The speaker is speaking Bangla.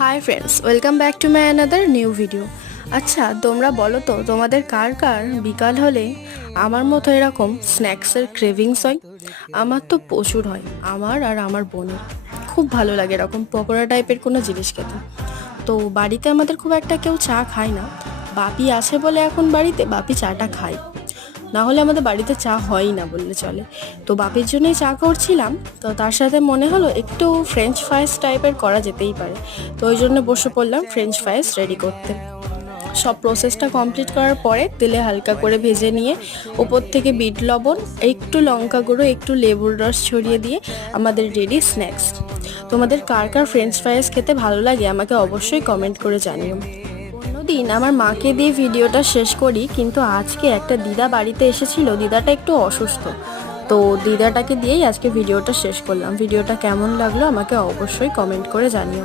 Hi friends, welcome back to my another new video. আচ্ছা, তোমরা বলো তো তোমাদের কার কার বিকাল হলে আমার মতো এরকম স্ন্যাক্সের ক্রেভিংস হয়? আমার তো প্রচুর হয়, আমার আর আমার বোনের। খুব ভালো লাগে এরকম পকোড়া টাইপের কোনো জিনিস খেতে। তো বাড়িতে আমাদের খুব একটা কেউ চা খায় না। বাপি আছে বলে এখন বাড়িতে বাপি চাটা খায়, না হলে আমাদের বাড়িতে চা হয়ই না বললে চলে। তো বাপির জন্যই চা করছিলাম, তো তার সাথে মনে হলো একটু ফ্রেঞ্চ ফ্রাইস টাইপের করা যেতেই পারে। তো ওই জন্য বসে পড়লাম ফ্রেঞ্চ ফ্রাইস রেডি করতে। সব প্রসেসটা কমপ্লিট করার পরে তেলে হালকা করে ভেজে নিয়ে ওপর থেকে বিট লবণ, একটু লঙ্কা গুঁড়ো, একটু লেবুর রস ছড়িয়ে দিয়ে আমাদের রেডি স্ন্যাক্স। তোমাদের কার কার ফ্রেঞ্চ ফ্রাইস খেতে ভালো লাগে আমাকে অবশ্যই কমেন্ট করে জানিও। অন্যদিন আমার মাকে দিয়ে ভিডিওটা শেষ করি, কিন্তু আজকে একটা দিদা বাড়িতে এসেছিল, দিদাটা একটু অসুস্থ। তো দিদাটাকে দিয়েই আজকে ভিডিওটা শেষ করলাম। ভিডিওটা কেমন লাগলো আমাকে অবশ্যই কমেন্ট করে জানিও।